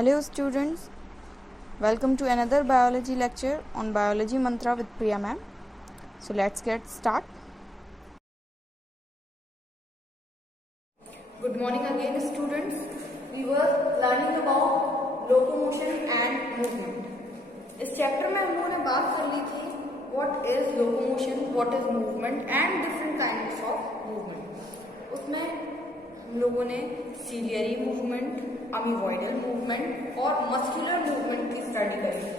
Hello students, welcome to another biology lecture on Biology Mantra with Priya ma'am. So let's get start. Good morning again students. We were learning about locomotion and movement. इस चैप्टर में हम लोगों ने बात कर ली थी what is locomotion, what is movement and different kinds of movement. उसमें हम लोगों ने ciliary movement, amoeboidal movement और muscular movement की स्टडी करी थी.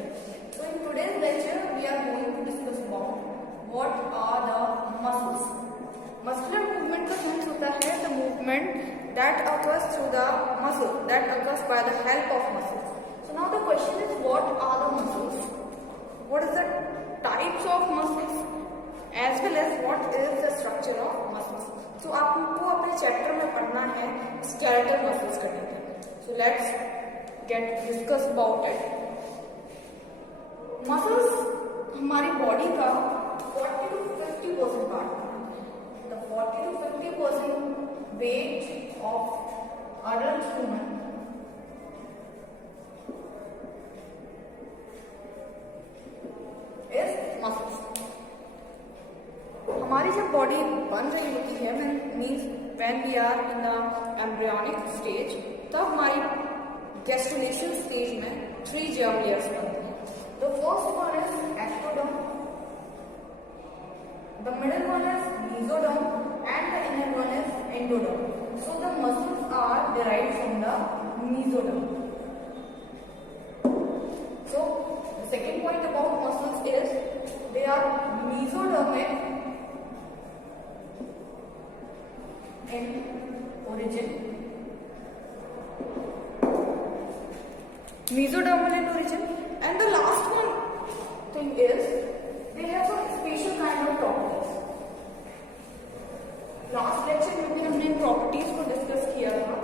So in today's lecture we are going to discuss about what are the muscles. Muscular movement का सेंस होता है the movement that occurs through the muscle, that occurs by the help of muscles. So now the question is what are the muscles? What is the types of muscles as well as what is the structure of muscles? So आपको अपने चैप्टर में पढ़ना है skeletal muscles करने के. So let's get discuss about it. Muscles हमारी बॉडी का 40 to 50% पार्ट है. The 40 to 50% weight of adult human is muscles. हमारी जब बॉडी बन रही होती है means when we are in the embryonic stage, तब हमारी गेस्टुलेशन स्टेज में 3 जर्म लेयर्स बनते हैं. The first one is ectoderm, the middle one is mesoderm and the inner one is endoderm. So the muscles are derived from the mesoderm. So the second point about muscles is they are mesodermic in origin. Mesodermal in origin. And the last one thing is they have some special kind of properties. Last lecture में भी हमने इन properties को discuss किया था.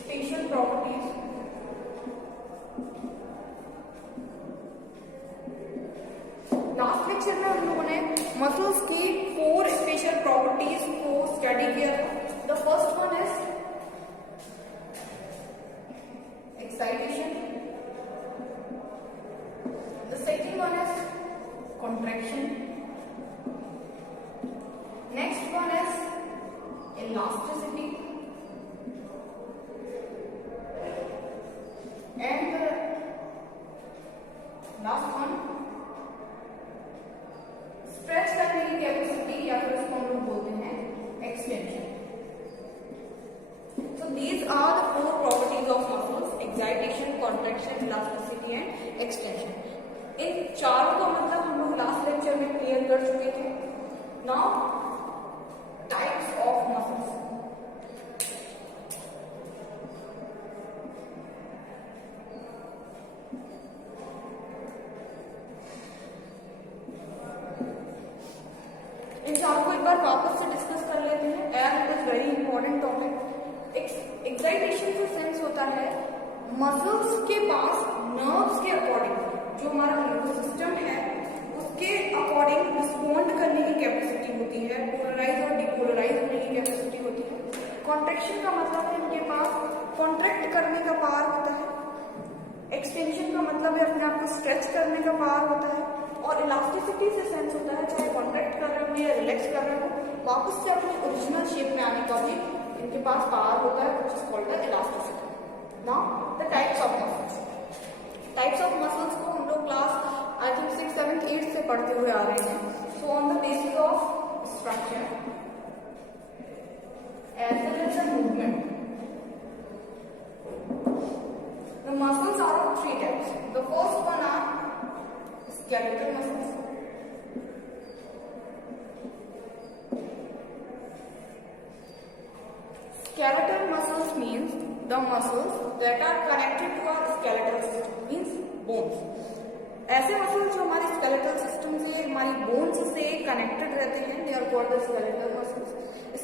Special properties. Last lecture में हम लोगों ने मसल्स की 4 स्पेशल प्रॉपर्टीज को स्टडी किया था. The first one is excitation, the second one is contraction, next one is elasticity and last one stretch करने की कैपेसिटी या फिर उसको हम लोग बोलते हैं extension. So these are the 4 properties of muscles: excitation, contraction, elasticity and extension. इन चारों का मतलब हम लोग लास्ट लेक्चर में क्लियर कर चुके थे. Now types of muscles. इन चारों को एक बार वापस से डिस्कस कर लेते हैं as it is very important topic. Excitation से सेंस होता है मसल्स के पास नर्व्स के अकॉर्डिंग जो हमारा नर्वस सिस्टम है उसके अकॉर्डिंग रिस्पॉन्ड करने की कैपेसिटी होती है, पोलराइज और डिपोलराइज होने की कैपेसिटी होती है. कॉन्ट्रैक्शन का मतलब है इनके पास कॉन्ट्रैक्ट करने का पावर होता है. एक्सटेंशन का मतलब है अपने आप को स्ट्रेच करने का पावर होता है. और इलास्टिसिटी से सेंस होता है चाहे कॉन्ट्रैक्ट कर रहे हो या रिलैक्स कर रहे हो वापस से अपने ओरिजिनल शेप में आने का भी इनके पास पावर होता है which is called the elasticity. Now the types of muscles. Types of muscles को हम लोग क्लास आई थिंक 6, 7, 8 से पढ़ते हुए आ रहे हैं. So on the basis of structure as well as the movement the muscles are of 3 types. The first one are skeletal muscles, skeletal muscles means the muscles that are connected to our skeletal system means bones. ऐसे मसल्स जो हमारे skeletal system से हमारी bones से connected रहते हैं they are called the skeletal muscles.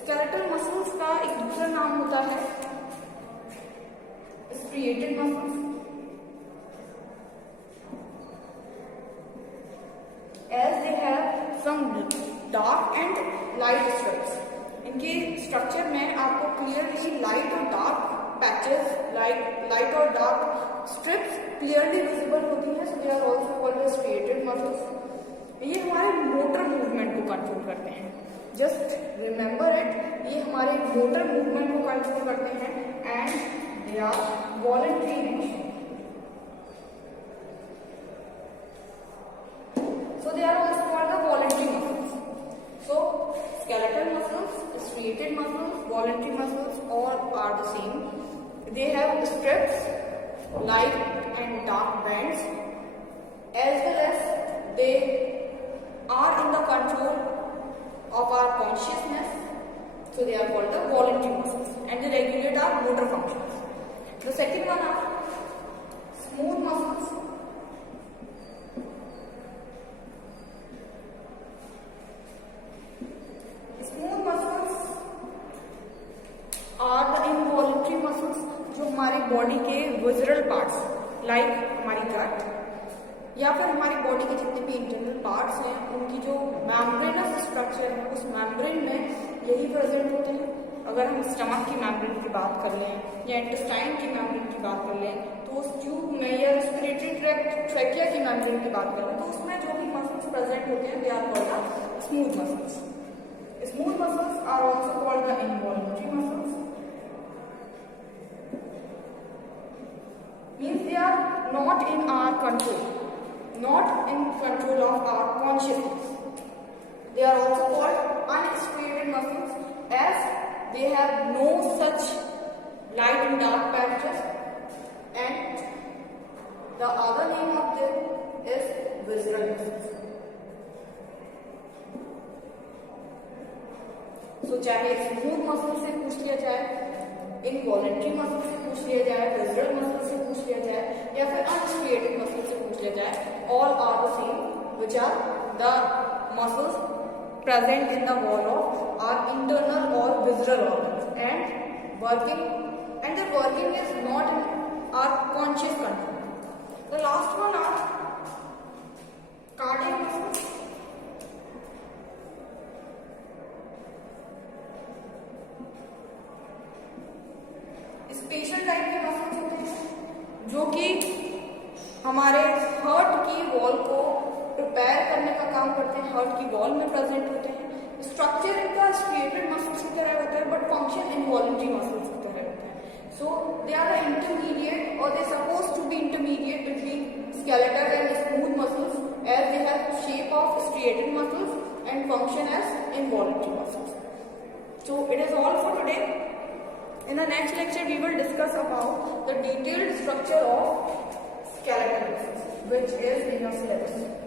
skeletal muscles का एक दूसरा नाम होता है striated muscles. As they have some dark and light stripes. इनके स्ट्रक्चर में आपको क्लियरली लाइट और डार्क पैचेस लाइट और डार्क स्ट्रिप्स क्लियरली विजिबल होती हैं, so they are also called as striated muscles. ये हमारे मोटर मूवमेंट को कंट्रोल करते हैं, जस्ट रिमेंबर इट, ये हमारे मोटर मूवमेंट को कंट्रोल करते हैं and they are voluntary motion. So they are also called the voluntary muscles. So skeletal muscles, striated muscles, voluntary muscles all are the same. They have strips, light and dark bands, as well as they are in the control of our consciousness. So they are called the voluntary muscles and they regulate our motor functions. The second one are smooth muscles. Smooth muscles are the involuntary muscles, जो हमारी बॉडी के visceral parts like हमारी गट या फिर हमारी बॉडी के जितने भी इंटरनल पार्ट्स हैं उनकी जो मेम्ब्रेनस स्ट्रक्चर है उस मेम्ब्रेन में यही प्रेजेंट होते हैं। अगर हम स्टमक की मेम्ब्रेन की बात कर लें या इंटेस्टाइन की मेम्ब्रेन की बात कर लें, तो उस ट्यूब में या रेस्पिरेटरी ट्रैक्ट ट्रैकिया की मेम्ब्रेन की बात कर लें, तो उसमें जो भी मसल्स प्रेजेंट होते हैं they are called smooth muscles. Smooth muscles are also called the involuntary muscles. Means they are not in our control, not in control of our consciousness. They are also called unstriated muscles as they have no such light and dark patches, and the other name of them is visceral muscles. So चाहे smooth muscle से पूछ लिया जाए, involuntary muscle से पूछ लिया जाए, visceral muscle से पूछ लिया जाए या फिर अनस्ट्रिएटेड मसल से पूछ लिया जाए, all are the same, which are the muscles present in the wall of our internal और visceral organs and their working is not in our conscious control. The last one are cardiac muscles. Special type के मसल्स होते हैं जो कि हमारे हार्ट की वॉल को प्रिपेयर करने का काम करते हैं, हार्ट की वॉल में प्रेजेंट होते हैं। स्ट्रक्चर इनका स्ट्रिएटेड मसल्स की तरह होता है बट फंक्शन इनवॉलंटरी मसल्स की तरह होता है। So they are the intermediate और they suppose to be intermediate between skeletal and smooth muscles as they have shape of striated muscles and function as involuntary muscles. So it is all for today. In the next lecture, we will discuss about the detailed structure of skeletal muscles, which is in your syllabus.